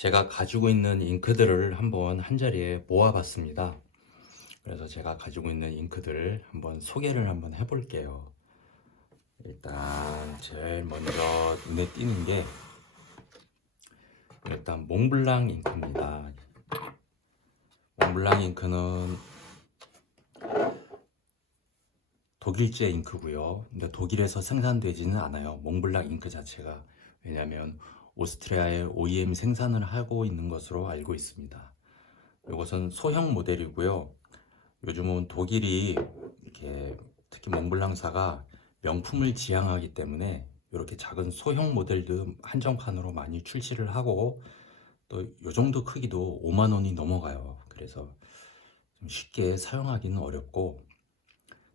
제가 가지고 있는 잉크들을 한번 한자리에 모아봤습니다. 그래서 제가 가지고 있는 잉크들을 한번 소개를 한번 해볼게요. 일단 제일 먼저 눈에 띄는 게 일단 몽블랑 잉크입니다. 몽블랑 잉크는 독일제 잉크고요. 근데 독일에서 생산되지는 않아요. 몽블랑 잉크 자체가. 왜냐하면 오스트리아에 OEM 생산을 하고 있는 것으로 알고 있습니다. 이것은 소형 모델이고요. 요즘은 독일이 이렇게 특히 몽블랑사가 명품을 지향하기 때문에 이렇게 작은 소형 모델도 한정판으로 많이 출시를 하고 또 이 정도 크기도 5만 원이 넘어가요. 그래서 좀 쉽게 사용하기는 어렵고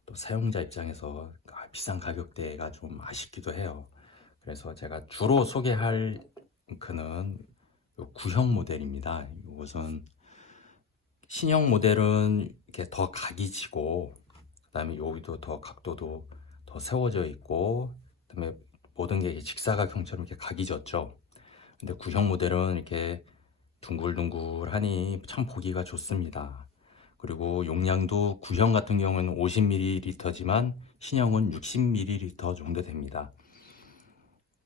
또 사용자 입장에서 비싼 가격대가 좀 아쉽기도 해요. 그래서 제가 주로 소개할 그는 구형 모델입니다. 이것은 신형 모델은 이렇게 더 각이 지고 그다음에 여기도 더 각도도 더 세워져 있고 그다음에 모든 게 직사각형처럼 이렇게 각이 졌죠. 근데 구형 모델은 이렇게 둥글둥글하니 참 보기가 좋습니다. 그리고 용량도 구형 같은 경우는 50ml지만 신형은 60ml 정도 됩니다.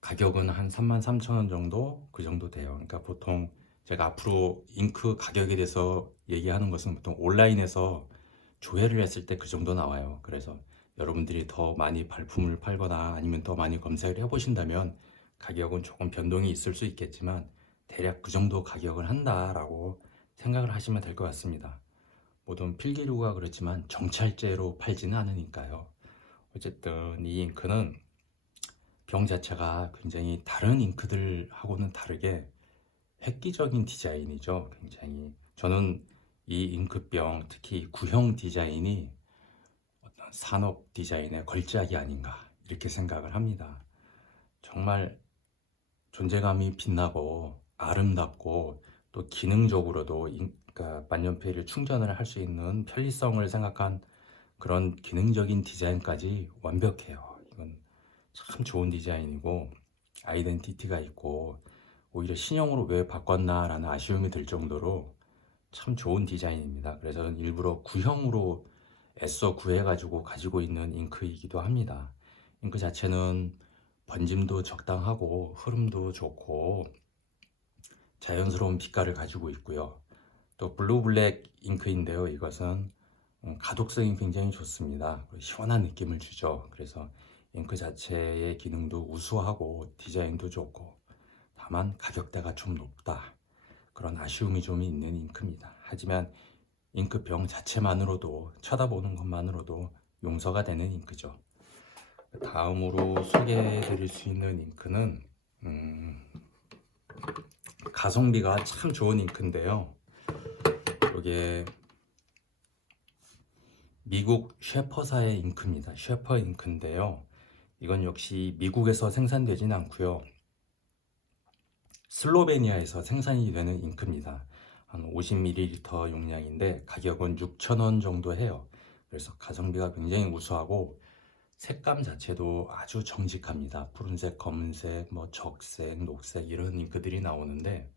가격은 한 33,000원 정도 그 정도 돼요. 그러니까 보통 제가 앞으로 잉크 가격에 대해서 얘기하는 것은 보통 온라인에서 조회를 했을 때 그 정도 나와요. 그래서 여러분들이 더 많이 발품을 팔거나 아니면 더 많이 검색을 해보신다면 가격은 조금 변동이 있을 수 있겠지만 대략 그 정도 가격을 한다라고 생각을 하시면 될 것 같습니다. 모든 필기류가 그렇지만 정찰제로 팔지는 않으니까요. 어쨌든 이 잉크는 병 자체가 굉장히 다른 잉크들하고는 다르게 획기적인 디자인이죠. 굉장히 저는 이 잉크병 특히 구형 디자인이 어떤 산업 디자인의 걸작이 아닌가 이렇게 생각을 합니다. 정말 존재감이 빛나고 아름답고 또 기능적으로도 그러니까 만년필을 충전을 할 수 있는 편리성을 생각한 그런 기능적인 디자인까지 완벽해요. 이건 참 좋은 디자인이고 아이덴티티가 있고 오히려 신형으로 왜 바꿨나라는 아쉬움이 들 정도로 참 좋은 디자인입니다. 그래서 저는 일부러 구형으로 애써 구해가지고 가지고 있는 잉크이기도 합니다. 잉크 자체는 번짐도 적당하고 흐름도 좋고 자연스러운 빛깔을 가지고 있고요. 또 블루 블랙 잉크인데요. 이것은 가독성이 굉장히 좋습니다. 시원한 느낌을 주죠. 그래서 잉크 자체의 기능도 우수하고 디자인도 좋고 다만 가격대가 좀 높다. 그런 아쉬움이 좀 있는 잉크입니다. 하지만 잉크병 자체만으로도 쳐다보는 것만으로도 용서가 되는 잉크죠. 다음으로 소개해 드릴 수 있는 잉크는 가성비가 참 좋은 잉크인데요. 이게 미국 셰퍼사의 잉크입니다. 셰퍼 잉크인데요. 이건 역시 미국에서 생산되진 않고요. 슬로베니아에서 생산이 되는 잉크입니다. 한 50ml 용량인데 가격은 6,000원 정도 해요. 그래서 가성비가 굉장히 우수하고 색감 자체도 아주 정직합니다. 푸른색, 검은색, 뭐 적색, 녹색 이런 잉크들이 나오는데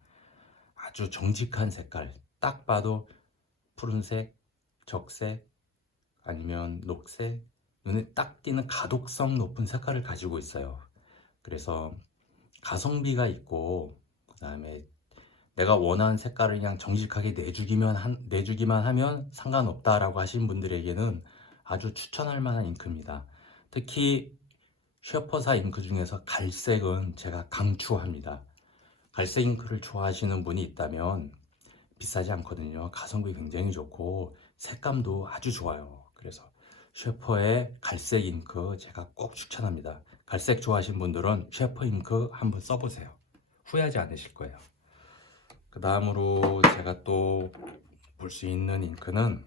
아주 정직한 색깔. 딱 봐도 푸른색, 적색 아니면 녹색 눈에 딱 띄는 가독성 높은 색깔을 가지고 있어요. 그래서 가성비가 있고 그다음에 내가 원하는 색깔을 그냥 정직하게 내주기만 하면 상관없다라고 하신 분들에게는 아주 추천할 만한 잉크입니다. 특히 셰퍼사 잉크 중에서 갈색은 제가 강추합니다. 갈색 잉크를 좋아하시는 분이 있다면 비싸지 않거든요. 가성비 굉장히 좋고 색감도 아주 좋아요. 그래서 셰퍼의 갈색 잉크 제가 꼭 추천합니다. 갈색 좋아하시는 분들은 셰퍼 잉크 한번 써보세요. 후회하지 않으실 거예요. 그 다음으로 제가 또 볼 수 있는 잉크는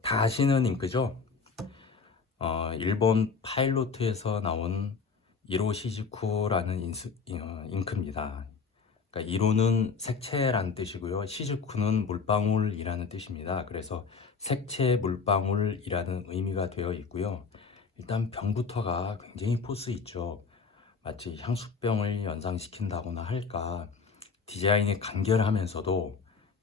다 아시는 잉크죠. 일본 파일로트에서 나온 이로 시즈쿠라는 잉크입니다. 그러니까 이로는 색채란 뜻이고요. 시즈쿠는 물방울이라는 뜻입니다. 그래서 색채 물방울이라는 의미가 되어 있고요. 일단 병부터가 굉장히 포스 있죠. 마치 향수병을 연상시킨다거나 할까 디자인이 간결하면서도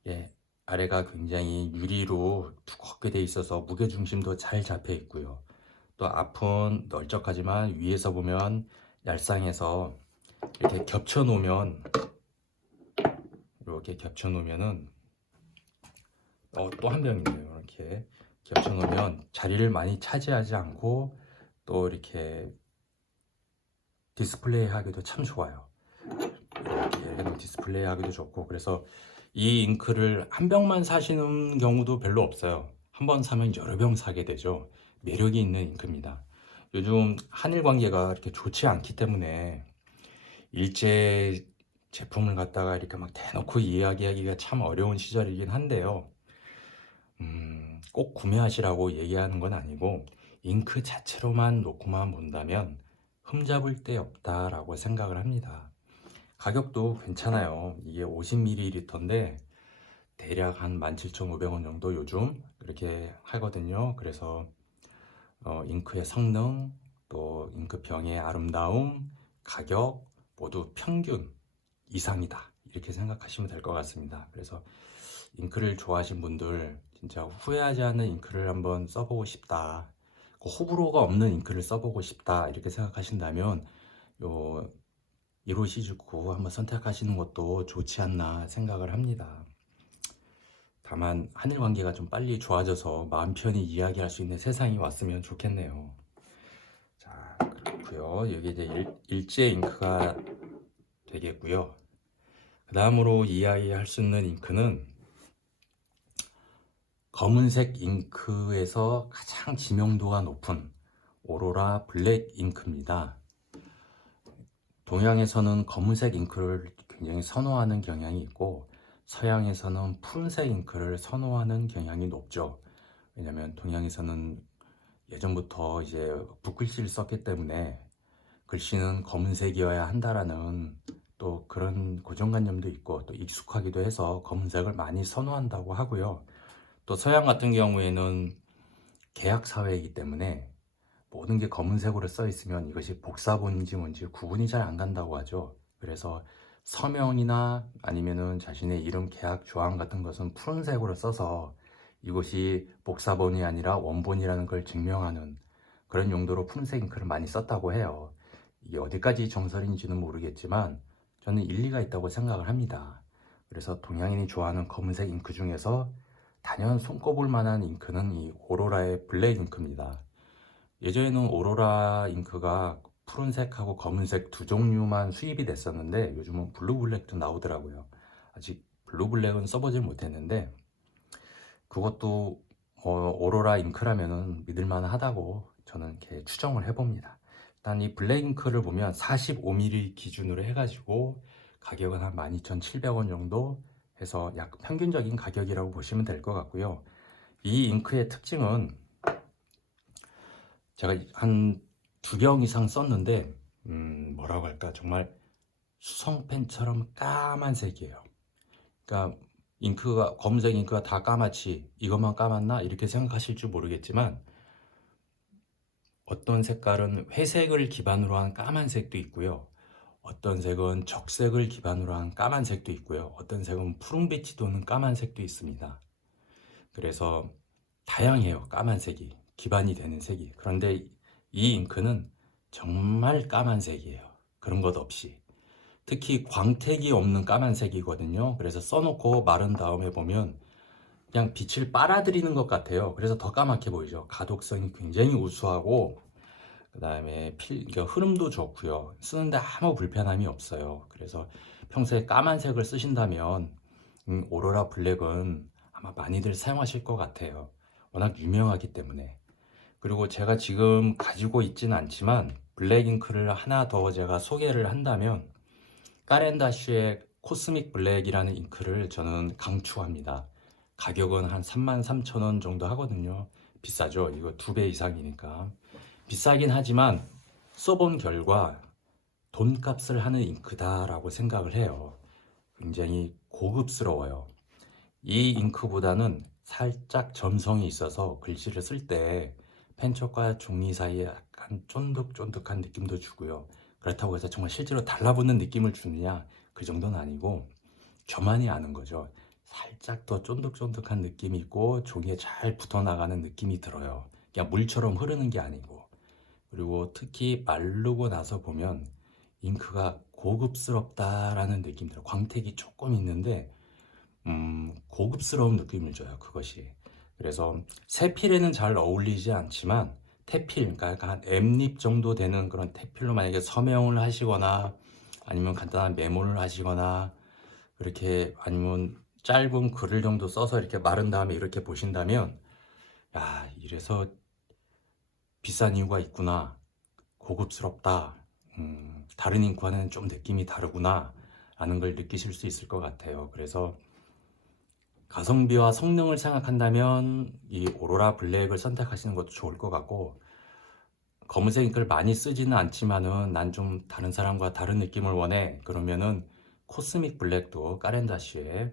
예, 아래가 굉장히 유리로 두껍게 돼 있어서 무게중심도 잘 잡혀 있고요. 또 앞은 널쩍하지만 위에서 보면 얄쌍해서 이렇게 겹쳐 놓으면 이렇게 겹쳐 놓으면은 또 한 병이네요. 이렇게 겹쳐 놓으면 자리를 많이 차지하지 않고 또 이렇게 디스플레이 하기도 참 좋아요. 이렇게 디스플레이 하기도 좋고, 그래서 이 잉크를 한 병만 사시는 경우도 별로 없어요. 한 번 사면 여러 병 사게 되죠. 매력이 있는 잉크입니다. 요즘 한일 관계가 이렇게 좋지 않기 때문에 일제 제품을 갖다가 이렇게 막 대놓고 이야기하기가 참 어려운 시절이긴 한데요. 꼭 구매하시라고 얘기하는 건 아니고 잉크 자체로만 놓고만 본다면 흠잡을 데 없다라고 생각을 합니다. 가격도 괜찮아요. 이게 50ml인데 대략 한 17,500원 정도 요즘 이렇게 하거든요. 그래서 잉크의 성능, 또 잉크병의 아름다움, 가격 모두 평균 이상이다, 이렇게 생각하시면 될 것 같습니다. 그래서 잉크를 좋아하신 분들, 진짜 후회하지 않는 잉크를 한번 써보고 싶다, 호불호가 없는 잉크를 써보고 싶다 이렇게 생각하신다면 요 1호 시즈쿠 한번 선택하시는 것도 좋지 않나 생각을 합니다. 다만 한일 관계가 좀 빨리 좋아져서 마음 편히 이야기할 수 있는 세상이 왔으면 좋겠네요. 자, 그렇고요. 여기 이제 일제 잉크가 되겠고요. 그 다음으로 이야기할 수 있는 잉크는 검은색 잉크에서 가장 지명도가 높은 오로라 블랙 잉크입니다. 동양에서는 검은색 잉크를 굉장히 선호하는 경향이 있고 서양에서는 푸른색 잉크를 선호하는 경향이 높죠. 왜냐하면 동양에서는 예전부터 이제 붓글씨를 썼기 때문에 글씨는 검은색이어야 한다라는 또 그런 고정관념도 있고 또 익숙하기도 해서 검은색을 많이 선호한다고 하고요. 또 서양 같은 경우에는 계약 사회이기 때문에 모든 게 검은색으로 써 있으면 이것이 복사본인지 뭔지 구분이 잘 안 간다고 하죠. 그래서 서명이나 아니면은 자신의 이름 계약 조항 같은 것은 푸른색으로 써서 이것이 복사본이 아니라 원본이라는 걸 증명하는 그런 용도로 푸른색 잉크를 많이 썼다고 해요. 이게 어디까지 정설인지는 모르겠지만 저는 일리가 있다고 생각을 합니다. 그래서 동양인이 좋아하는 검은색 잉크 중에서 단연 손꼽을 만한 잉크는 이 오로라의 블랙 잉크입니다. 예전에는 오로라 잉크가 푸른색하고 검은색 두 종류만 수입이 됐었는데 요즘은 블루블랙도 나오더라고요. 아직 블루블랙은 써보질 못했는데 그것도 오로라 잉크라면은 믿을만하다고 저는 이렇게 추정을 해봅니다. 일단 이 블랙 잉크를 보면 45mm 기준으로 해가지고 가격은 한 12,700원 정도 해서 약 평균적인 가격이라고 보시면 될 것 같고요. 이 잉크의 특징은 제가 한 2병 이상 썼는데 뭐라고 할까, 정말 수성펜처럼 까만색이에요. 그러니까 잉크가, 검은색 잉크가 다 까맣지 이것만 까맣나 이렇게 생각하실 줄 모르겠지만 어떤 색깔은 회색을 기반으로 한 까만색도 있고요. 어떤 색은 적색을 기반으로 한 까만색도 있고요. 어떤 색은 푸른빛이 도는 까만색도 있습니다. 그래서 다양해요. 까만색이 기반이 되는 색이. 그런데 이 잉크는 정말 까만색이에요. 그런 것 없이. 특히 광택이 없는 까만색이거든요. 그래서 써놓고 마른 다음에 보면 그냥 빛을 빨아들이는 것 같아요. 그래서 더 까맣게 보이죠. 가독성이 굉장히 우수하고 그 다음에 그러니까 흐름도 좋고요. 쓰는데 아무 불편함이 없어요. 그래서 평소에 까만색을 쓰신다면 오로라 블랙은 아마 많이들 사용하실 것 같아요. 워낙 유명하기 때문에. 그리고 제가 지금 가지고 있지는 않지만 블랙 잉크를 하나 더 제가 소개를 한다면 까렌다쉬의 코스믹 블랙이라는 잉크를 저는 강추합니다. 가격은 한 33,000원 정도 하거든요. 비싸죠. 이거 2배 이상이니까. 비싸긴 하지만 써본 결과 돈값을 하는 잉크다라고 생각을 해요. 굉장히 고급스러워요. 이 잉크보다는 살짝 점성이 있어서 글씨를 쓸 때 펜촉과 종이 사이에 약간 쫀득쫀득한 느낌도 주고요. 그렇다고 해서 정말 실제로 달라붙는 느낌을 주느냐, 그 정도는 아니고 저만이 아는 거죠. 살짝 더 쫀득쫀득한 느낌이 있고 종이에 잘 붙어나가는 느낌이 들어요. 그냥 물처럼 흐르는 게 아니고. 그리고 특히 마르고 나서 보면 잉크가 고급스럽다라는 느낌 들어요. 광택이 조금 있는데 고급스러운 느낌을 줘요, 그것이. 그래서 세필에는 잘 어울리지 않지만 태필, 그러니까 한 M립 정도 되는 그런 태필로 만약에 서명을 하시거나 아니면 간단한 메모를 하시거나 그렇게 아니면 짧은 글을 정도 써서 이렇게 마른 다음에 이렇게 보신다면 야, 이래서 비싼 이유가 있구나. 고급스럽다. 다른 잉크와는 좀 느낌이 다르구나. 라는 걸 느끼실 수 있을 것 같아요. 그래서 가성비와 성능을 생각한다면 이 오로라 블랙을 선택하시는 것도 좋을 것 같고, 검은색 잉크를 많이 쓰지는 않지만은 난 좀 다른 사람과 다른 느낌을 원해. 그러면은 코스믹 블랙도 까렌다시에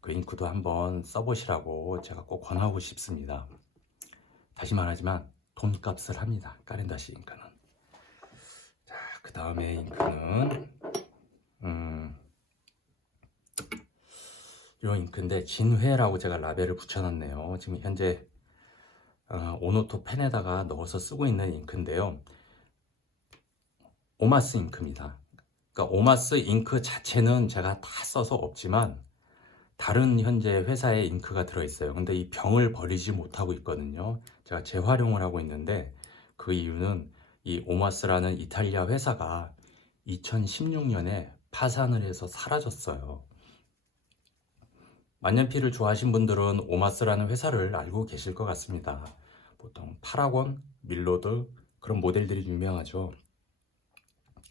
그 잉크도 한번 써보시라고 제가 꼭 권하고 싶습니다. 다시 말하지만 돈값을 합니다, 까렌다시 잉크는. 자, 그 다음에 잉크는 이 잉크인데 진회라고 제가 라벨을 붙여놨네요. 지금 현재 오노토 펜에다가 넣어서 쓰고 있는 잉크인데요. 오마스 잉크입니다. 그러니까 오마스 잉크 자체는 제가 다 써서 없지만 다른 현재 회사의 잉크가 들어있어요. 근데 이 병을 버리지 못하고 있거든요. 제가 재활용을 하고 있는데 그 이유는 이 오마스라는 이탈리아 회사가 2016년에 파산을 해서 사라졌어요. 만년필을 좋아하신 분들은 오마스라는 회사를 알고 계실 것 같습니다. 보통 파라곤, 밀로드 그런 모델들이 유명하죠.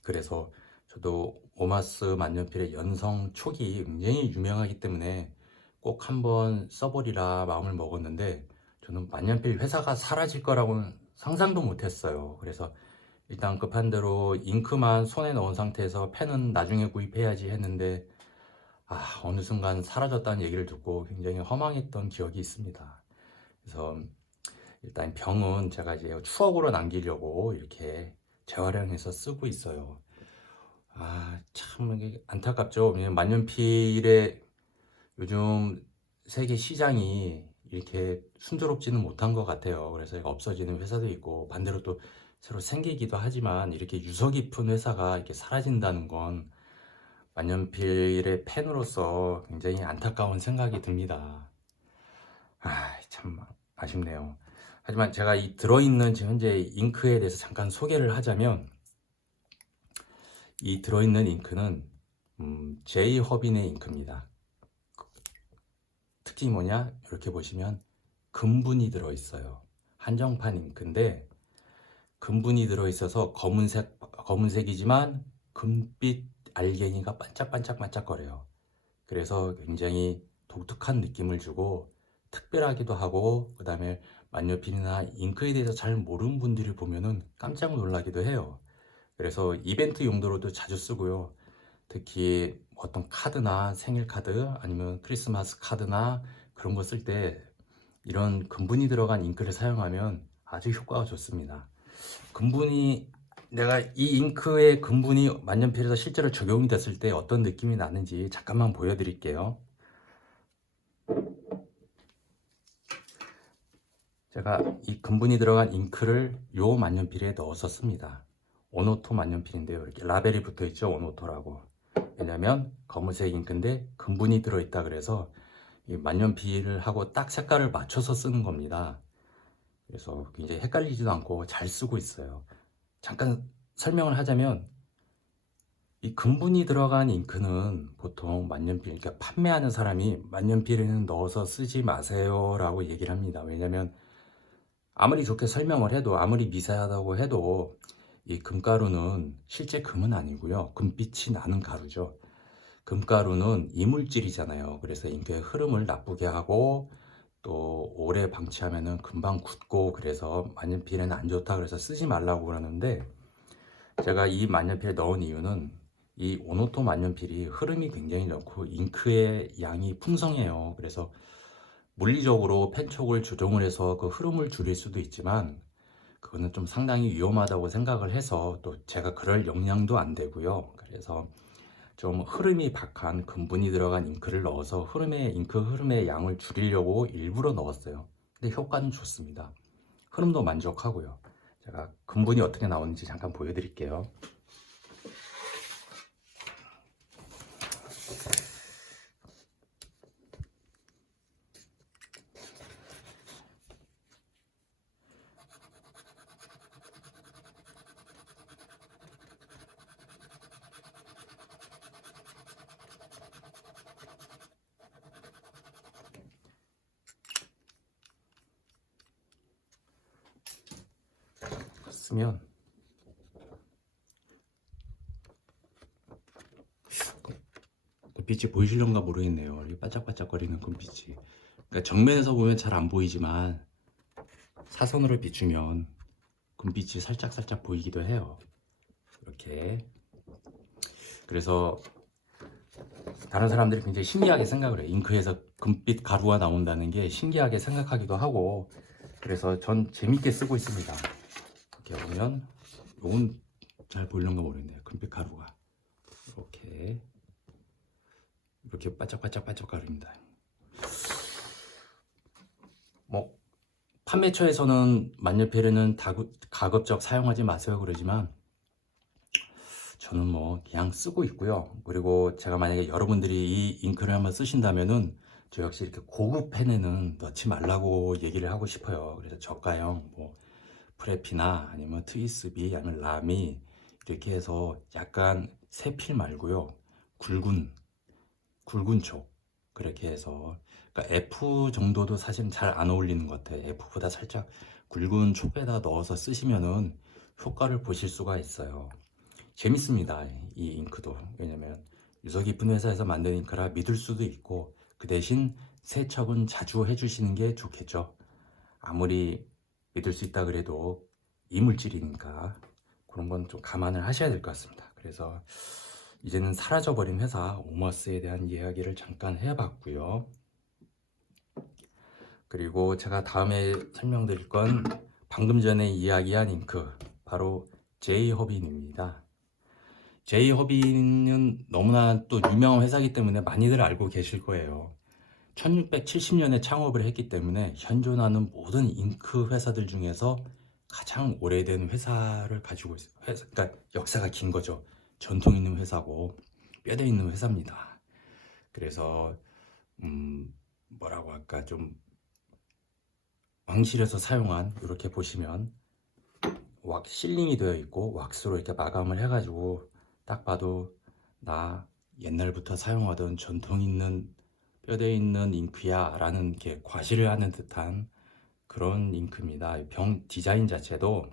그래서 저도 오마스 만년필의 연성 촉이 굉장히 유명하기 때문에 꼭 한번 써보리라 마음을 먹었는데 저는 만년필 회사가 사라질 거라고는 상상도 못했어요. 그래서 일단 급한 대로 잉크만 손에 넣은 상태에서 펜은 나중에 구입해야지 했는데 어느 순간 사라졌다는 얘기를 듣고 굉장히 허망했던 기억이 있습니다. 그래서 일단 병은 제가 이제 추억으로 남기려고 이렇게 재활용해서 쓰고 있어요. 참 이게 안타깝죠. 왜냐면 만년필의 요즘 세계 시장이 이렇게 순조롭지는 못한 것 같아요. 그래서 없어지는 회사도 있고 반대로 또 새로 생기기도 하지만 이렇게 유서 깊은 회사가 이렇게 사라진다는 건 만년필의 팬으로서 굉장히 안타까운 생각이 듭니다. 참 아쉽네요. 하지만 제가 이 들어있는 지금 현재 잉크에 대해서 잠깐 소개를 하자면 이 들어있는 잉크는 제이 허빈의 잉크입니다. 특히 뭐냐, 이렇게 보시면 금분이 들어있어요. 한정판 잉크인데 금분이 들어있어서 검은색이지만 금빛 알갱이가 반짝반짝반짝거려요. 그래서 굉장히 독특한 느낌을 주고 특별하기도 하고, 그 다음에 만년필이나 잉크에 대해서 잘 모르는 분들이 보면은 깜짝 놀라기도 해요. 그래서 이벤트 용도로도 자주 쓰고요. 특히 어떤 카드나 생일 카드 아니면 크리스마스 카드나 그런 거 쓸 때 이런 금분이 들어간 잉크를 사용하면 아주 효과가 좋습니다. 금분이 내가 이 잉크의 금분이 만년필에서 실제로 적용이 됐을 때 어떤 느낌이 나는지 잠깐만 보여드릴게요. 제가 이 금분이 들어간 잉크를 요 만년필에 넣어서 씁니다. 오노토 만년필인데요. 이렇게 라벨이 붙어 있죠. 오노토라고. 왜냐면 검은색 잉크인데 금분이 들어있다 그래서 이 만년필을 하고 딱 색깔을 맞춰서 쓰는 겁니다. 그래서 굉장히 헷갈리지도 않고 잘 쓰고 있어요. 잠깐 설명을 하자면 이 금분이 들어간 잉크는 보통 만년필, 그러니까 판매하는 사람이 만년필에는 넣어서 쓰지 마세요 라고 얘기를 합니다. 왜냐면 아무리 좋게 설명을 해도 아무리 미세하다고 해도 이 금가루는 실제 금은 아니고요. 금빛이 나는 가루죠. 금가루는 이물질이잖아요. 그래서 잉크의 흐름을 나쁘게 하고 또 오래 방치하면은 금방 굳고 그래서 만년필에는 안 좋다 그래서 쓰지 말라고 그러는데 제가 이 만년필에 넣은 이유는 이 오노토 만년필이 흐름이 굉장히 좋고 잉크의 양이 풍성해요. 그래서 물리적으로 펜촉을 조정을 해서 그 흐름을 줄일 수도 있지만 그거는 좀 상당히 위험하다고 생각을 해서 또 제가 그럴 역량도 안 되고요. 그래서 좀 흐름이 박한 금분이 들어간 잉크를 넣어서 잉크 흐름의 양을 줄이려고 일부러 넣었어요. 근데 효과는 좋습니다. 흐름도 만족하고요. 제가 금분이 어떻게 나오는지 잠깐 보여드릴게요. 쓰면 금빛이 보이실런가 모르겠네요. 이렇게 반짝반짝거리는 금빛이. 그러니까 정면에서 보면 잘 안 보이지만 사선으로 비추면 금빛이 살짝살짝 보이기도 해요. 이렇게. 그래서 다른 사람들이 굉장히 신기하게 생각을 해요. 잉크에서 금빛 가루가 나온다는 게 신기하게 생각하기도 하고, 그래서 전 재밌게 쓰고 있습니다. 이렇게 보면 이건 잘 보이는가 모르겠네요. 금빛 가루가 이렇게 반짝반짝반짝거립니다. 뭐 판매처에서는 만년필에는 가급적 사용하지 마세요 그러지만 저는 뭐 그냥 쓰고 있고요. 그리고 제가 만약에 여러분들이 이 잉크를 한번 쓰신다면은 저 역시 이렇게 고급 펜에는 넣지 말라고 얘기를 하고 싶어요. 그래서 저가형 뭐 프레피나 아니면 트위스비 아니면 라미 이렇게 해서 약간 세필 말고요. 굵은 쪽 그렇게 해서, 그러니까 F 정도도 사실 잘 안 어울리는 것 같아요. F보다 살짝 굵은 촉에다 넣어서 쓰시면은 효과를 보실 수가 있어요. 재밌습니다. 이 잉크도. 왜냐면 유서 깊은 회사에서 만든 잉크라 믿을 수도 있고, 그 대신 세척은 자주 해주시는 게 좋겠죠. 아무리 믿을 수 있다 그래도 이물질이니까 그런 건 좀 감안을 하셔야 될 것 같습니다. 그래서 이제는 사라져버린 회사 오머스에 대한 이야기를 잠깐 해봤고요. 그리고 제가 다음에 설명드릴 건 방금 전에 이야기한 잉크, 바로 제이허빈입니다. 제이허빈은 너무나 또 유명한 회사이기 때문에 많이들 알고 계실 거예요. 1670년에 창업을 했기 때문에 현존하는 모든 잉크 회사들 중에서 가장 오래된 회사를 가지고 있어요. 그러니까 역사가 긴 거죠. 전통 있는 회사고 뼈대 있는 회사입니다. 그래서 뭐라고 할까, 좀 왕실에서 사용한, 이렇게 보시면 실링이 되어 있고 왁스로 이렇게 마감을 해가지고 딱 봐도 나 옛날부터 사용하던 전통 있는 뼈대 있는 잉크야 라는 게 과시를 하는 듯한 그런 잉크입니다. 병 디자인 자체도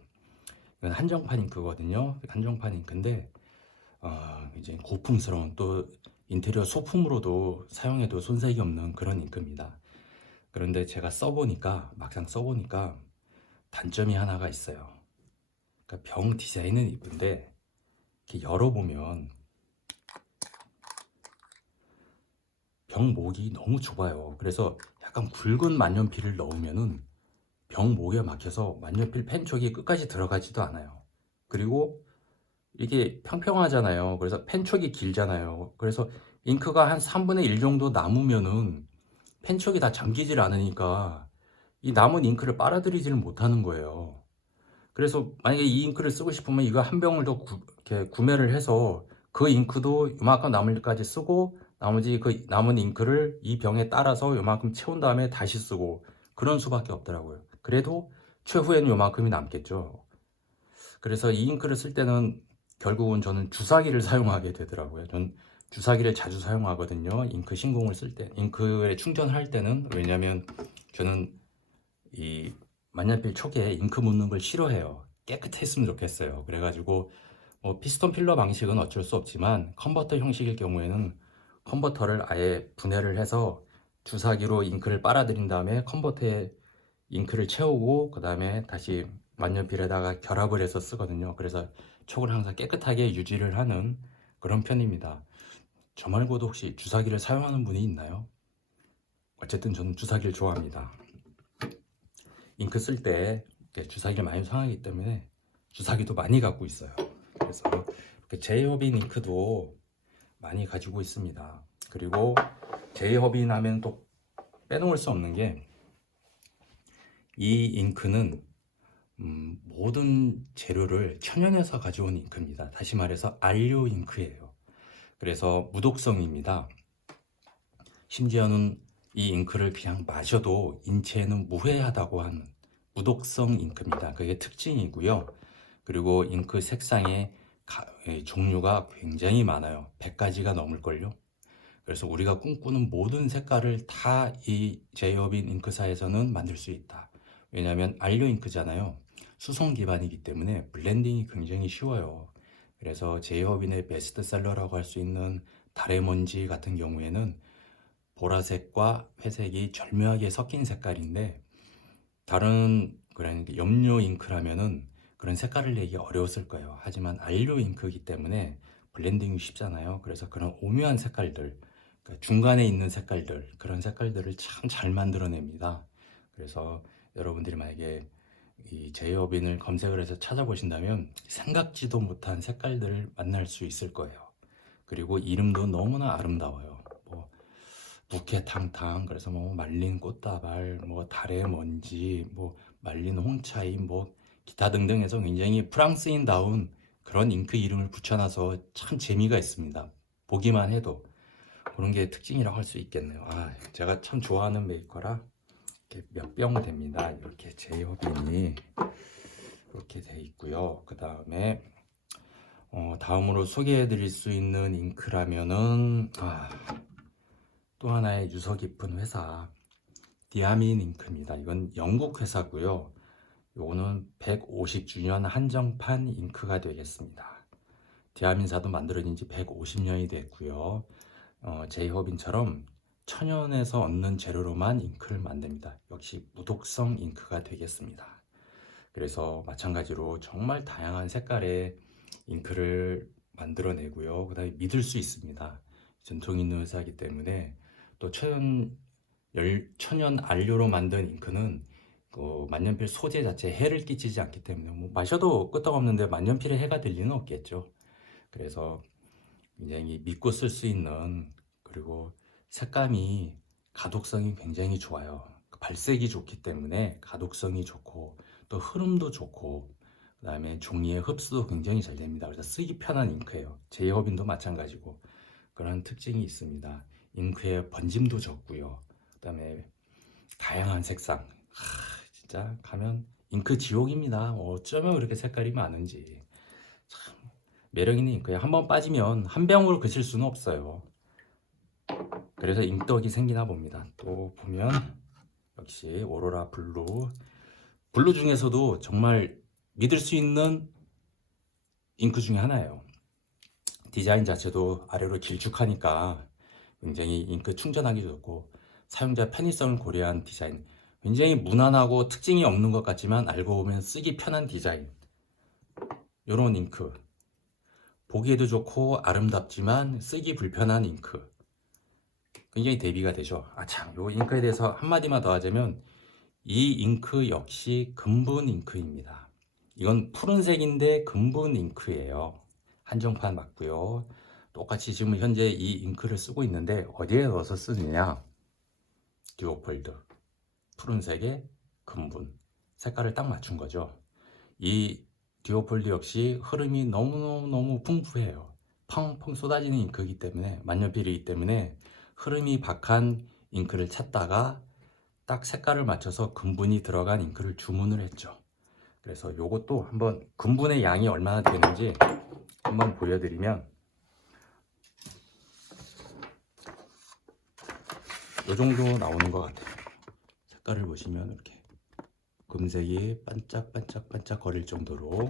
이건 한정판 잉크거든요. 한정판 잉크인데 이제 고풍스러운, 또 인테리어 소품으로도 사용해도 손색이 없는 그런 잉크입니다. 그런데 제가 막상 써보니까 단점이 하나가 있어요. 그러니까 병 디자인은 이쁜데 이렇게 열어보면 병목이 너무 좁아요. 그래서 약간 굵은 만년필을 넣으면은 병목에 막혀서 만년필 펜 쪽이 끝까지 들어가지도 않아요. 그리고 이게 평평하잖아요. 그래서 펜 촉이 길잖아요. 그래서 잉크가 한 3분의 1 정도 남으면은 펜 촉이 다 잠기질 않으니까 이 남은 잉크를 빨아들이지를 못하는 거예요. 그래서 만약에 이 잉크를 쓰고 싶으면 이거 한 병을 더 이렇게 구매를 해서 그 잉크도 이만큼 남을 때까지 쓰고 나머지 그 남은 잉크를 이 병에 따라서 이만큼 채운 다음에 다시 쓰고, 그런 수밖에 없더라고요. 그래도 최후에는 이만큼이 남겠죠. 그래서 이 잉크를 쓸 때는 결국은 저는 주사기를 사용하게 되더라고요. 전 주사기를 자주 사용하거든요. 잉크 신공을 쓸 때, 잉크에 충전할 때는. 왜냐면 저는 이 만년필 촉에 잉크 묻는 걸 싫어해요. 깨끗했으면 좋겠어요. 그래가지고 뭐 피스톤 필러 방식은 어쩔 수 없지만 컨버터 형식일 경우에는 컨버터를 아예 분해를 해서 주사기로 잉크를 빨아들인 다음에 컨버터에 잉크를 채우고 그 다음에 다시 만년필에다가 결합을 해서 쓰거든요. 그래서 촉을 항상 깨끗하게 유지를 하는 그런 편입니다. 저 말고도 혹시 주사기를 사용하는 분이 있나요? 어쨌든 저는 주사기를 좋아합니다. 잉크 쓸 때 주사기를 많이 사용하기 때문에 주사기도 많이 갖고 있어요. 그래서 이렇게 제이허빈 잉크도 많이 가지고 있습니다. 그리고 제이허빈 하면 또 빼놓을 수 없는 게 이 잉크는 모든 재료를 천연에서 가져온 잉크입니다. 다시 말해서 안료 잉크예요. 그래서 무독성입니다. 심지어는 이 잉크를 그냥 마셔도 인체에는 무해하다고 하는 무독성 잉크입니다. 그게 특징이고요. 그리고 잉크 색상의 종류가 굉장히 많아요. 100가지가 넘을걸요. 그래서 우리가 꿈꾸는 모든 색깔을 다 이 제이허빈 잉크사에서는 만들 수 있다. 왜냐하면 안료 잉크잖아요. 수성 기반이기 때문에 블렌딩이 굉장히 쉬워요. 그래서 제이허빈의 베스트셀러라고 할 수 있는 달의 먼지 같은 경우에는 보라색과 회색이 절묘하게 섞인 색깔인데, 다른 그러니까 염료 잉크라면은 그런 색깔을 내기 어려웠을 거예요. 하지만 안료 잉크이기 때문에 블렌딩이 쉽잖아요. 그래서 그런 오묘한 색깔들, 그러니까 중간에 있는 색깔들, 그런 색깔들을 참 잘 만들어냅니다. 그래서 여러분들이 만약에 이 제이허빈을 검색을 해서 찾아보신다면 생각지도 못한 색깔들을 만날 수 있을 거예요. 그리고 이름도 너무나 아름다워요. 뭐 부케탕탕, 그래서 뭐 말린 꽃다발, 뭐 달의 먼지, 뭐 말린 홍차이, 뭐 기타 등등 해서 굉장히 프랑스인다운 그런 잉크 이름을 붙여놔서 참 재미가 있습니다. 보기만 해도 그런 게 특징이라고 할 수 있겠네요. 제가 참 좋아하는 메이커라 이렇게 몇 병 됩니다. 이렇게 제이허빈이 이렇게 돼 있고요. 그 다음에 다음으로 소개해 드릴 수 있는 잉크라면은 또 하나의 유서 깊은 회사 디아민 잉크입니다. 이건 영국 회사고요. 요거는 150주년 한정판 잉크가 되겠습니다. 디아민사도 만들어진 지 150년이 됐고요. 제이허빈처럼 천연에서 얻는 재료로만 잉크를 만듭니다. 역시 무독성 잉크가 되겠습니다. 그래서 마찬가지로 정말 다양한 색깔의 잉크를 만들어내고요. 그 다음에 믿을 수 있습니다. 전통 있는 회사이기 때문에 또 천연 안료로 만든 잉크는 그 만년필 소재 자체에 해를 끼치지 않기 때문에 뭐 마셔도 끄떡없는데 만년필에 해가 될 리는 없겠죠. 그래서 굉장히 믿고 쓸 수 있는, 그리고 색감이 가독성이 굉장히 좋아요. 발색이 좋기 때문에 가독성이 좋고 또 흐름도 좋고 그 다음에 종이의 흡수도 굉장히 잘 됩니다. 그래서 쓰기 편한 잉크예요. 제이허빈도 마찬가지고 그런 특징이 있습니다. 잉크의 번짐도 적고요. 그 다음에 다양한 색상, 진짜 가면 잉크 지옥입니다. 어쩌면 그렇게 색깔이 많은지. 참 매력 있는 잉크에 한번 빠지면 한 병으로 그칠 수는 없어요. 그래서 잉떡이 생기나 봅니다. 또 보면 역시 오로라 블루 중에서도 정말 믿을 수 있는 잉크 중에 하나예요. 디자인 자체도 아래로 길쭉하니까 굉장히 잉크 충전하기 좋고 사용자 편의성을 고려한 디자인, 굉장히 무난하고 특징이 없는 것 같지만 알고 보면 쓰기 편한 디자인, 이런 잉크, 보기에도 좋고 아름답지만 쓰기 불편한 잉크, 굉장히 대비가 되죠. 참, 요 잉크에 대해서 한마디만 더 하자면 이 잉크 역시 금분 잉크입니다. 이건 푸른색인데 금분 잉크예요. 한정판 맞고요. 똑같이 지금 현재 이 잉크를 쓰고 있는데 어디에 넣어서 쓰느냐, 듀오폴드 푸른색에 금분 색깔을 딱 맞춘 거죠. 이 듀오폴드 역시 흐름이 너무너무 풍부해요. 펑펑 쏟아지는 잉크이기 때문에, 만년필이기 때문에 흐름이 박한 잉크를 찾다가 딱 색깔을 맞춰서 금분이 들어간 잉크를 주문을 했죠. 그래서 요것도 한번 금분의 양이 얼마나 되는지 한번 보여드리면, 요 정도 나오는 것 같아요. 색깔을 보시면 이렇게 금색이 반짝반짝반짝 거릴 정도로,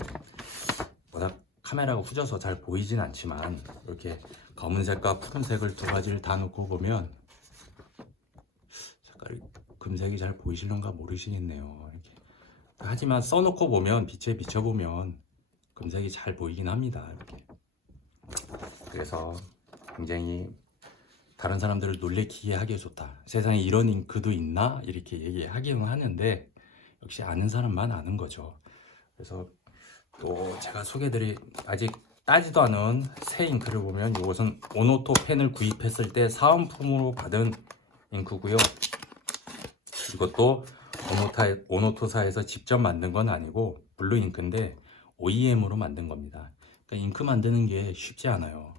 워낙 카메라가 후져서 잘 보이진 않지만 이렇게 검은색과 푸른색을 두 가지를 다 놓고 보면 색깔이, 금색이 잘 보이실런가 모르시겠네요. 이렇게. 하지만 써놓고 보면, 빛에 비춰보면 금색이 잘 보이긴 합니다. 이렇게. 그래서 굉장히 다른 사람들을 놀래키게 하기에 좋다. 세상에 이런 잉크도 있나? 이렇게 얘기하기는 하는데 역시 아는 사람만 아는 거죠. 그래서 또 제가 아직 따지도 않은 새 잉크를 보면 이것은 오노토 펜을 구입했을 때 사은품으로 받은 잉크고요. 이것도 오노토사에서 직접 만든 건 아니고 블루 잉크인데 OEM으로 만든 겁니다. 그러니까 잉크 만드는 게 쉽지 않아요.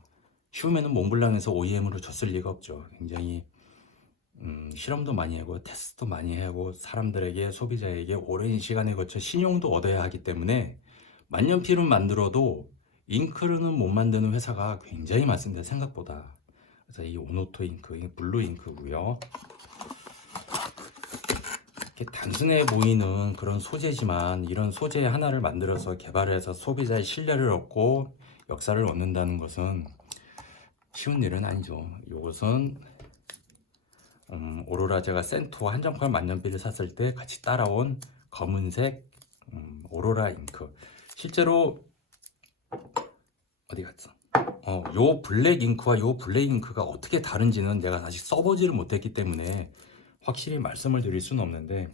쉬우면은 몽블랑에서 OEM으로 줬을 리가 없죠. 굉장히 실험도 많이 하고 테스트도 많이 하고 사람들에게 소비자에게 오랜 시간에 걸쳐 신용도 얻어야 하기 때문에 만년필은 만들어도 잉크는 못 만드는 회사가 굉장히 많습니다. 생각보다. 그래서 이 오노토 잉크, 이 블루 잉크고요. 이렇게 단순해 보이는 그런 소재지만 이런 소재 하나를 만들어서 개발해서 소비자의 신뢰를 얻고 역사를 얻는다는 것은 쉬운 일은 아니죠. 이것은 오로라 제가 센토 한정판 만년필을 샀을 때 같이 따라온 검은색 오로라 잉크. 실제로 어디 갔어? 요 블랙 잉크와 요 블랙 잉크가 어떻게 다른지는 내가 아직 써보지를 못했기 때문에 확실히 말씀을 드릴 수는 없는데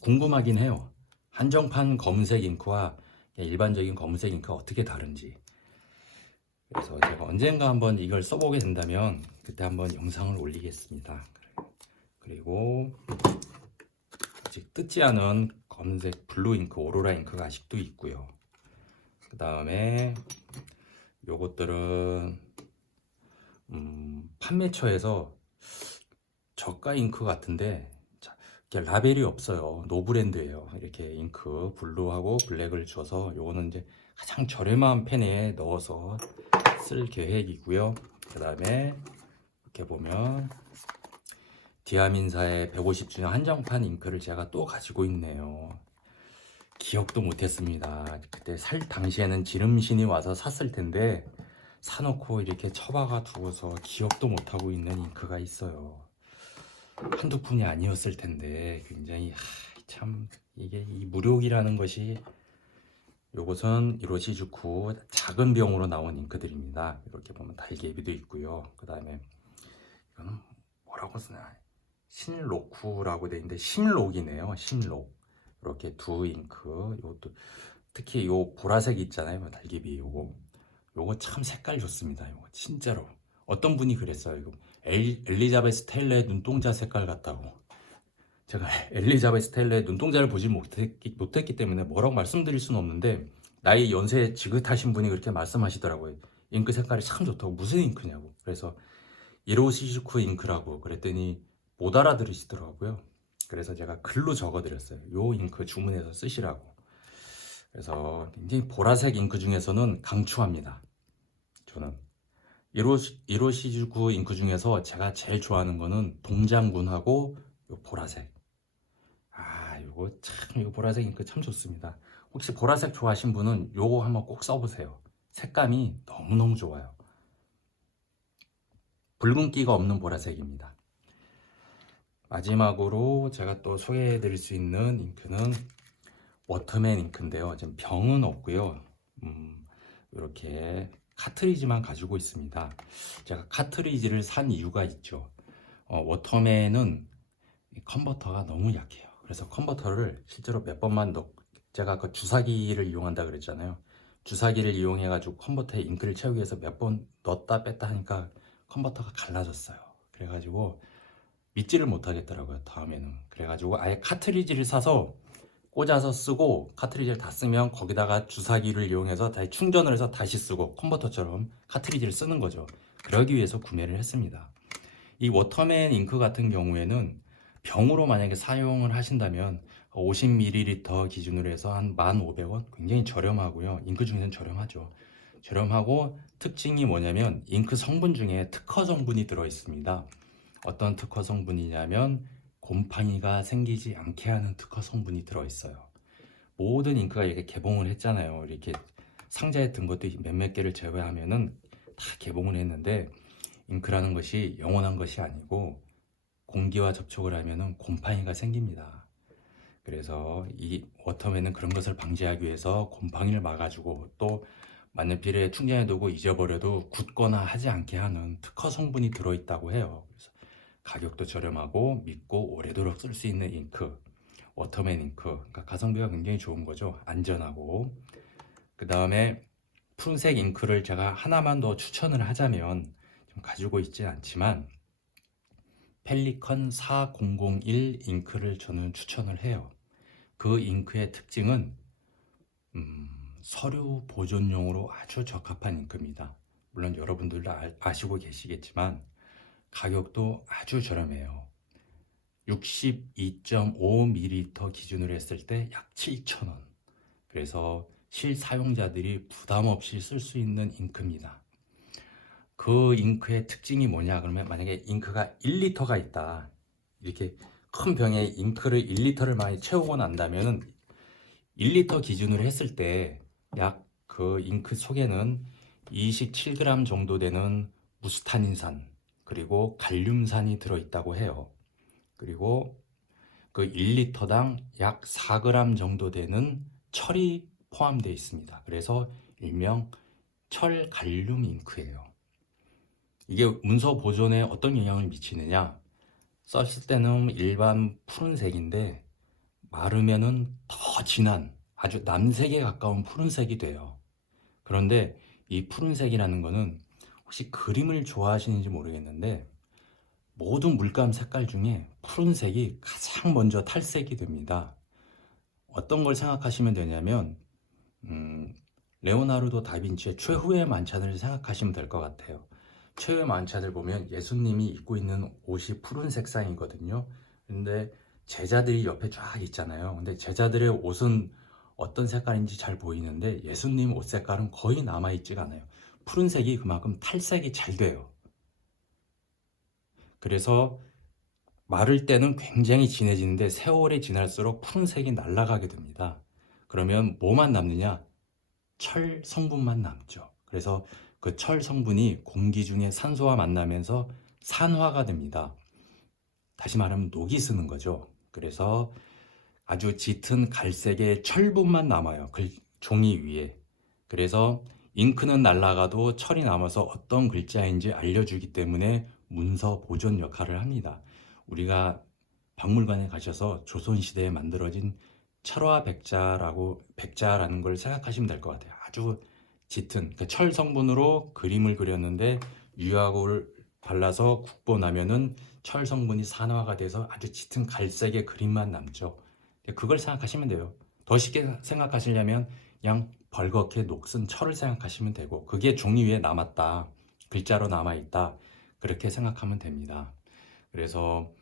궁금하긴 해요. 한정판 검은색 잉크와 일반적인 검은색 잉크가 어떻게 다른지. 그래서 제가 언젠가 한번 이걸 써보게 된다면 그때 한번 영상을 올리겠습니다. 그리고 아직 뜯지 않은 검은색 블루 잉크, 오로라 잉크가 아직도 있고요. 그 다음에 요것들은 판매처에서 저가 잉크 같은데 이렇게 라벨이 없어요. 노브랜드예요. 이렇게 잉크 블루하고 블랙을 줘서 요거는 이제 가장 저렴한 펜에 넣어서 쓸 계획이고요. 그 다음에 이렇게 보면 디아민사의 150주년 한정판 잉크를 제가 또 가지고 있네요. 기억도 못했습니다. 그때 살 당시에는 지름신이 와서 샀을 텐데 사놓고 이렇게 처박아 두고서 기억도 못하고 있는 잉크가 있어요. 한두 푼이 아니었을 텐데 굉장히 참 이게 이 무력이라는 것이 요것은 이로시즈쿠 작은 병으로 나온 잉크들입니다. 이렇게 보면 달개비도 있고요. 그 다음에 이거는 뭐라고 쓰나 신로쿠라고 되어 있는데 심록이네요. 심록. 이렇게 두 잉크. 이것도 특히 요 보라색 있잖아요. 달개비 요거 참 색깔 좋습니다. 요거 진짜로 어떤 분이 그랬어요. 이거 엘리자베스 테일러의 눈동자 색깔 같다고. 제가 엘리자베스 테일러의 눈동자를 보지 못했기 때문에 뭐라고 말씀드릴 수는 없는데 나이 연세 지긋하신 분이 그렇게 말씀하시더라고요. 잉크 색깔이 참 좋다고. 무슨 잉크냐고. 그래서 이로시즈쿠 잉크라고 그랬더니 못 알아들으시더라고요. 그래서 제가 글로 적어드렸어요. 요 잉크 주문해서 쓰시라고. 그래서 굉장히 보라색 잉크 중에서는 강추합니다. 저는 이로시즈쿠 잉크 중에서 제가 제일 좋아하는 거는 동장군하고 요 보라색. 요거 참 요 보라색 잉크 참 좋습니다. 혹시 보라색 좋아하신 분은 요거 한번 꼭 써보세요. 색감이 너무너무 좋아요. 붉은기가 없는 보라색입니다. 마지막으로 제가 또 소개해 드릴 수 있는 잉크는 워터맨 잉크인데요. 지금 병은 없고요. 이렇게 카트리지만 가지고 있습니다. 제가 카트리지를 산 이유가 있죠. 워터맨은 컨버터가 너무 약해요. 그래서 컨버터를 실제로 몇 번만 제가 그 주사기를 이용한다 그랬잖아요. 주사기를 이용해 가지고 컨버터에 잉크를 채우기 위해서 몇 번 넣었다 뺐다 하니까 컨버터가 갈라졌어요. 그래가지고 믿지를 못하겠더라고요. 다음에는. 그래가지고 아예 카트리지를 사서 꽂아서 쓰고 카트리지를 다 쓰면 거기다가 주사기를 이용해서 다시 충전을 해서 다시 쓰고 컨버터처럼 카트리지를 쓰는 거죠. 그러기 위해서 구매를 했습니다. 이 워터맨 잉크 같은 경우에는 병으로 만약에 사용을 하신다면 50ml 기준으로 해서 한 1,500원, 굉장히 저렴하고요. 잉크 중에는 저렴하죠. 저렴하고 특징이 뭐냐면 잉크 성분 중에 특허 성분이 들어 있습니다. 어떤 특허 성분이냐면 곰팡이가 생기지 않게 하는 특허 성분이 들어 있어요. 모든 잉크가 이렇게 개봉을 했잖아요. 이렇게 상자에 든 것도 몇몇 개를 제외하면은 다 개봉을 했는데 잉크라는 것이 영원한 것이 아니고 공기와 접촉을 하면은 곰팡이가 생깁니다. 그래서 이 워터맨은 그런 것을 방지하기 위해서 곰팡이를 막아주고 또 만년필에 충전해두고 잊어버려도 굳거나 하지 않게 하는 특허 성분이 들어있다고 해요. 그래서 가격도 저렴하고 믿고 오래도록 쓸 수 있는 잉크, 워터맨 잉크. 그러니까 가성비가 굉장히 좋은 거죠. 안전하고. 그 다음에 푸른색 잉크를 제가 하나만 더 추천을 하자면, 좀 가지고 있지 않지만 펠리컨 4001 잉크를 저는 추천을 해요. 그 잉크의 특징은 서류 보존용으로 아주 적합한 잉크입니다. 물론 여러분들도 아시고 계시겠지만 가격도 아주 저렴해요. 62.5ml 기준으로 했을 때 약 7,000원. 그래서 실사용자들이 부담 없이 쓸 수 있는 잉크입니다. 그 잉크의 특징이 뭐냐 그러면, 만약에 잉크가 1리터가 있다, 이렇게 큰 병에 잉크를 1리터를 많이 채우고 난다면 1리터 기준으로 했을 때 약 그 잉크 속에는 27g 정도 되는 무스타닌산 그리고 갈륨산이 들어있다고 해요. 그리고 그 1리터당 약 4g 정도 되는 철이 포함되어 있습니다. 그래서 일명 철갈륨 잉크예요. 이게 문서 보존에 어떤 영향을 미치느냐, 썼을 때는 일반 푸른색인데 마르면은 더 진한 아주 남색에 가까운 푸른색이 돼요. 그런데 이 푸른색이라는 거는, 혹시 그림을 좋아하시는지 모르겠는데 모든 물감 색깔 중에 푸른색이 가장 먼저 탈색이 됩니다. 어떤 걸 생각하시면 되냐면 레오나르도 다빈치의 최후의 만찬을 생각하시면 될 것 같아요. 최후의 만찬을 보면 예수님이 입고 있는 옷이 푸른 색상이거든요. 근데 제자들이 옆에 쫙 있잖아요. 근데 제자들의 옷은 어떤 색깔인지 잘 보이는데 예수님 옷 색깔은 거의 남아있지가 않아요. 푸른색이 그만큼 탈색이 잘 돼요. 그래서 마를 때는 굉장히 진해지는데 세월이 지날수록 푸른색이 날아가게 됩니다. 그러면 뭐만 남느냐? 철 성분만 남죠. 그래서 그 철 성분이 공기 중에 산소와 만나면서 산화가 됩니다. 다시 말하면 녹이 쓰는 거죠. 그래서 아주 짙은 갈색의 철분만 남아요. 종이 위에. 그래서 잉크는 날아가도 철이 남아서 어떤 글자인지 알려주기 때문에 문서 보존 역할을 합니다. 우리가 박물관에 가셔서 조선시대에 만들어진 백자라는 걸 생각하시면 될 것 같아요. 아주 짙은 철 성분으로 그림을 그렸는데 유화고를 발라서 굽고 나면은 철 성분이 산화가 돼서 아주 짙은 갈색의 그림만 남죠. 그걸 생각하시면 돼요. 더 쉽게 생각하시려면 그냥 벌겋게 녹슨 철을 생각하시면 되고, 그게 종이 위에 남았다, 글자로 남아있다, 그렇게 생각하면 됩니다. 그래서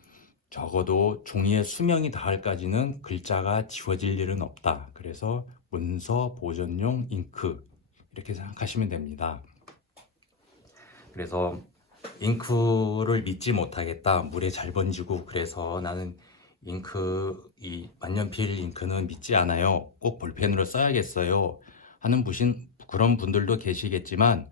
적어도 종이의 수명이 닿을까지는 글자가 지워질 일은 없다. 그래서 문서 보존용 잉크, 이렇게 생각하시면 됩니다. 그래서 잉크를 믿지 못하겠다, 물에 잘 번지고 그래서 나는 이 만년필 잉크는 믿지 않아요, 꼭 볼펜으로 써야겠어요 하는 그런 분들도 계시겠지만,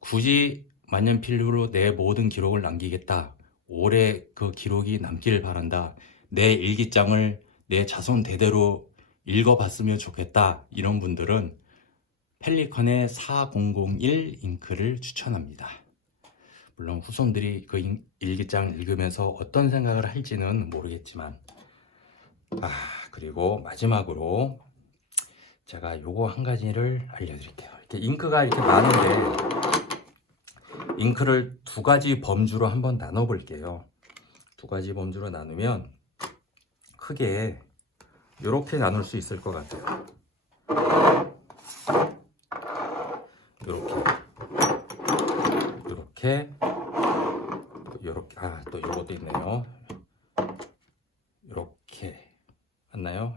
굳이 만년필로 내 모든 기록을 남기겠다, 오래 그 기록이 남기를 바란다, 내 일기장을 내 자손 대대로 읽어봤으면 좋겠다, 이런 분들은 펠리컨의 4001 잉크를 추천합니다. 물론 후손들이 그 일기장을 읽으면서 어떤 생각을 할지는 모르겠지만, 그리고 마지막으로 제가 요거 한 가지를 알려드릴게요. 이렇게 잉크가 이렇게 많은데 잉크를 두 가지 범주로 한번 나눠 볼게요. 두 가지 범주로 나누면 크게 이렇게 나눌 수 있을 것 같아요. 이렇게 또 요것도 있네요. 이렇게 맞나요?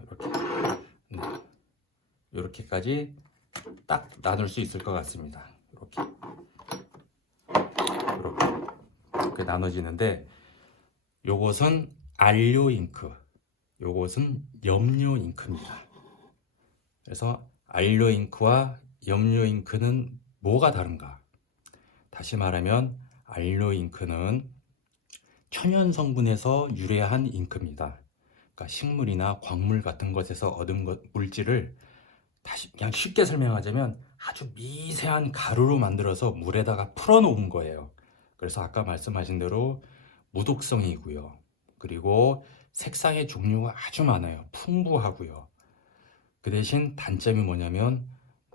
네. 이렇게까지 딱 나눌 수 있을 것 같습니다. 이렇게 나눠지는데, 요것은 안료 잉크, 요것은 염료 잉크입니다. 그래서 안료 잉크와 염료 잉크는 뭐가 다른가? 다시 말하면 안료 잉크는 천연 성분에서 유래한 잉크입니다. 그러니까 식물이나 광물 같은 것에서 얻은 물질을 그냥 쉽게 설명하자면 아주 미세한 가루로 만들어서 물에다가 풀어놓은 거예요. 그래서 아까 말씀하신 대로 무독성이고요. 그리고 색상의 종류가 아주 많아요. 풍부하고요. 그 대신 단점이 뭐냐면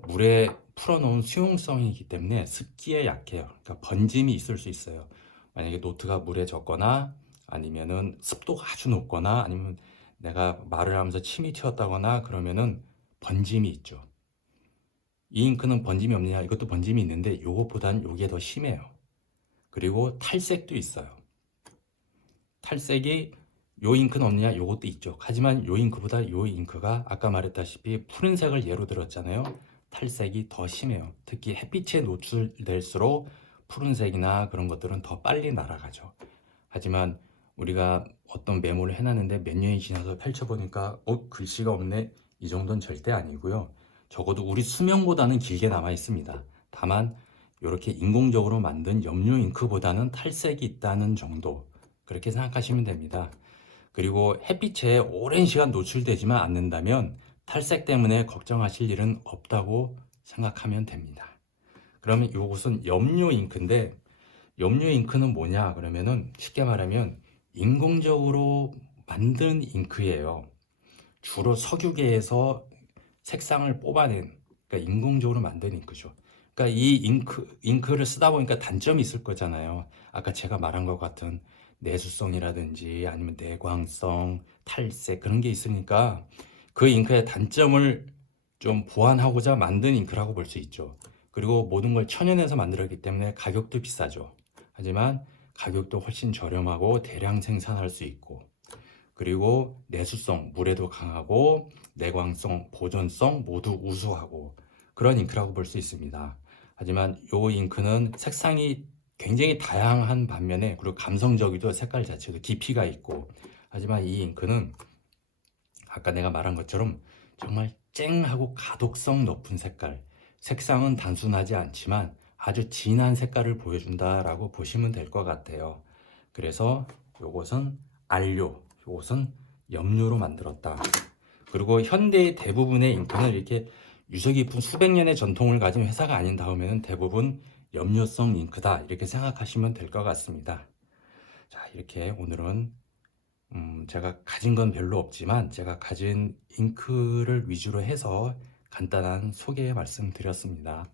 물에 풀어놓은 수용성이기 때문에 습기에 약해요. 그러니까 번짐이 있을 수 있어요. 만약에 노트가 물에 젖거나 아니면은 습도가 아주 높거나 아니면 내가 말을 하면서 침이 튀었다거나 그러면은 번짐이 있죠. 이 잉크는 번짐이 없느냐? 이것도 번짐이 있는데 요것보단 요게 더 심해요. 그리고 탈색도 있어요. 탈색이 요 잉크는 없느냐? 요것도 있죠. 하지만 요 잉크보다 요 잉크가 아까 말했다시피 푸른색을 예로 들었잖아요. 탈색이 더 심해요. 특히 햇빛에 노출될수록 푸른색이나 그런 것들은 더 빨리 날아가죠. 하지만 우리가 어떤 메모를 해놨는데 몇 년이 지나서 펼쳐보니까 글씨가 없네, 이 정도는 절대 아니고요. 적어도 우리 수명보다는 길게 남아 있습니다. 다만 이렇게 인공적으로 만든 염료 잉크보다는 탈색이 있다는 정도, 그렇게 생각하시면 됩니다. 그리고 햇빛에 오랜 시간 노출되지만 않는다면 탈색 때문에 걱정하실 일은 없다고 생각하면 됩니다. 그러면 이것은 염료 잉크인데, 염료 잉크는 뭐냐 그러면은 쉽게 말하면 인공적으로 만든 잉크예요. 주로 석유계에서 색상을 뽑아낸, 그러니까 인공적으로 만든 잉크죠. 그러니까 이 잉크를 쓰다 보니까 단점이 있을 거잖아요. 아까 제가 말한 것 같은 내수성이라든지 아니면 내광성, 탈색 그런 게 있으니까 그 잉크의 단점을 좀 보완하고자 만든 잉크라고 볼 수 있죠. 그리고 모든 걸 천연에서 만들었기 때문에 가격도 비싸죠. 하지만 가격도 훨씬 저렴하고 대량 생산할 수 있고, 그리고 내수성, 물에도 강하고 내광성, 보존성 모두 우수하고 그런 잉크라고 볼 수 있습니다. 하지만 이 잉크는 색상이 굉장히 다양한 반면에, 그리고 감성적이도, 색깔 자체도 깊이가 있고, 하지만 이 잉크는 아까 내가 말한 것처럼 정말 쨍하고 가독성 높은 색깔, 색상은 단순하지 않지만 아주 진한 색깔을 보여준다라고 보시면 될 것 같아요. 그래서 요것은 안료, 요것은 염료로 만들었다. 그리고 현대의 대부분의 잉크는 이렇게 유서 깊은 수백 년의 전통을 가진 회사가 아닌 다음에는 대부분 염료성 잉크다, 이렇게 생각하시면 될 것 같습니다. 자, 이렇게 오늘은 제가 가진 건 별로 없지만 제가 가진 잉크를 위주로 해서 간단한 소개 말씀드렸습니다.